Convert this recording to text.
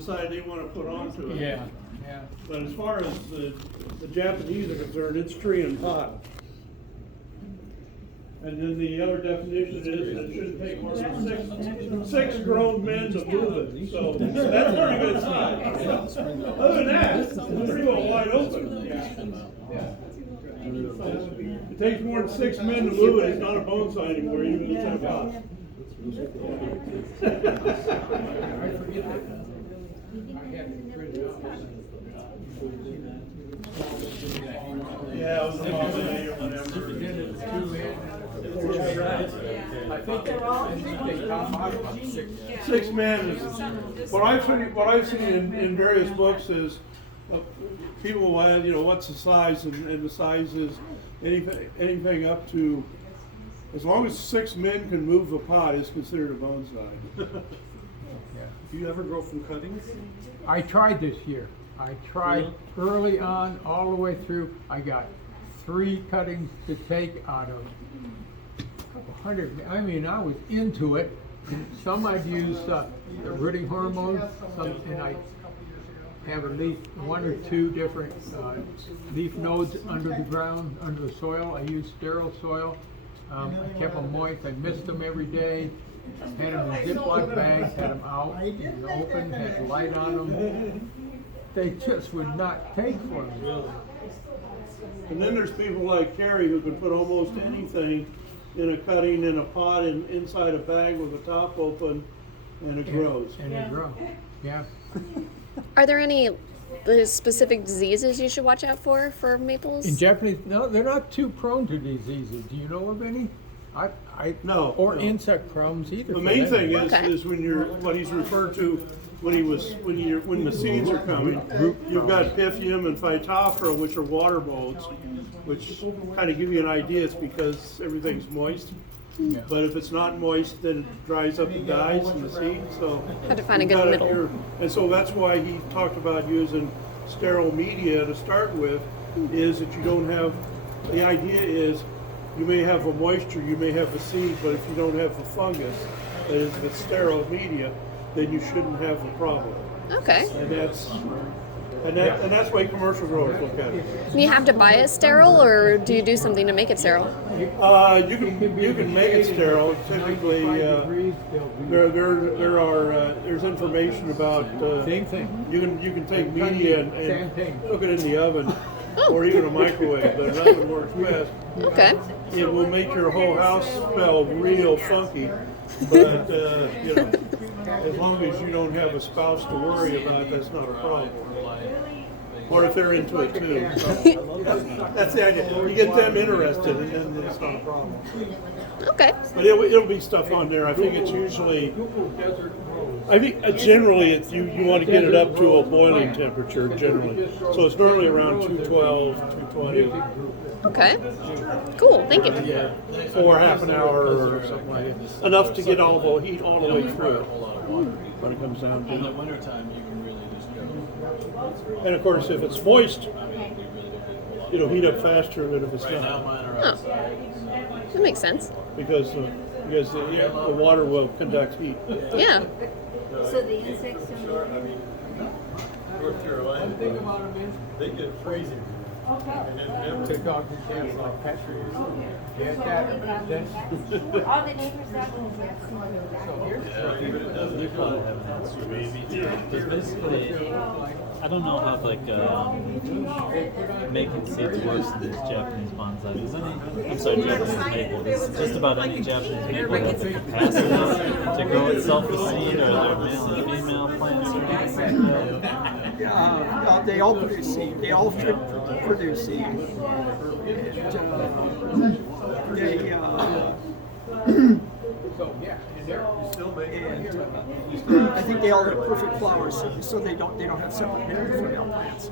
decide they want to put onto it. Yeah, yeah. But as far as the Japanese are concerned, it's tree and pot. And then the other definition is that it shouldn't take more than six grown men to move it. So that's pretty good size. Other than that, it's pretty well wide open. It takes more than 6 men to move it. It's not a bonsai anymore, even if it's in a pot. I forget that. I had to print it out. Yeah, it was a holiday or whatever. I think they come out about 6. 6 men is what I've seen in various books is people will add, what's the size, and the size is anything up to, as long as 6 men can move a pot is considered a bonsai. Do you ever grow from cuttings? I tried this year. I tried early on, all the way through. I got 3 cuttings to take out of a couple hundred. I mean, I was into it. And some I'd use the rooting hormones, and I have at least 1 or 2 different leaf nodes under the ground, under the soil. I used sterile soil. I kept them moist. I missed them every day. Had them in Ziploc bags, had them out in the open, had light on them. They just would not take for me. And then there's people like Carrie who can put almost anything in a cutting in a pot and inside a bag with the top open, and it grows. And they grow. Yeah. Are there any specific diseases you should watch out for maples? In Japanese, no, they're not too prone to diseases. Do you know of any? No. Or no. insect crumbs either. The main thing Okay. is when what he's referred to when the seeds are coming, you've got Pythium and Phytophthora, which are water molds, which kind of give you an idea. It's because everything's moist. Yeah. But if it's not moist, then it dries up and dies in the seed. So Have to find a you've good got middle. and so that's why he talked about using sterile media to start with. Is that you don't have, the idea is you may have a moisture, you may have a seed, but if you don't have the fungus, that is, if it's sterile media, then you shouldn't have the problem. Okay. And that's why commercial growers look at it. You have to buy it sterile, or do you do something to make it sterile? You can make it sterile. Typically, there's information about Same thing. you can take media and Same thing. cook it in the oven or even a microwave, but nothing works best. Okay. It will make your whole house smell real funky, but as long as you don't have a spouse to worry about, that's not a problem. Or if they're into it too. That's the idea. You get them interested, and then it's not a problem. Okay. But it'll be stuff on there. I think it's usually, generally you want to get it up to a boiling temperature generally. So it's normally around 212, 220. Okay. Cool. Thank you. Yeah, for half an hour or something like that. Enough to get all the heat all the way through it when it comes down to In the it. wintertime, you can really just go. And of course, if it's moist, it'll heat up faster than if it's Right now, not. mine are Oh. outside. That makes sense. Because the water will conduct heat. Yeah. So the insects don't. North Carolina, Think about them they get freezing. to dogs and cats like pet trees. Get that. That's All the neighbors have them. so here's You probably have an answer, maybe. Because basically, I don't know how making seeds works in this Japanese bonsai. Japanese maple. Does just about any Japanese maple have the capacity to grow itself a seed, or are there male and female plants or anything? They all produce seed. They all should produce seed. so yeah. And they're I think they all have perfect flowers, so they don't have separate female plants.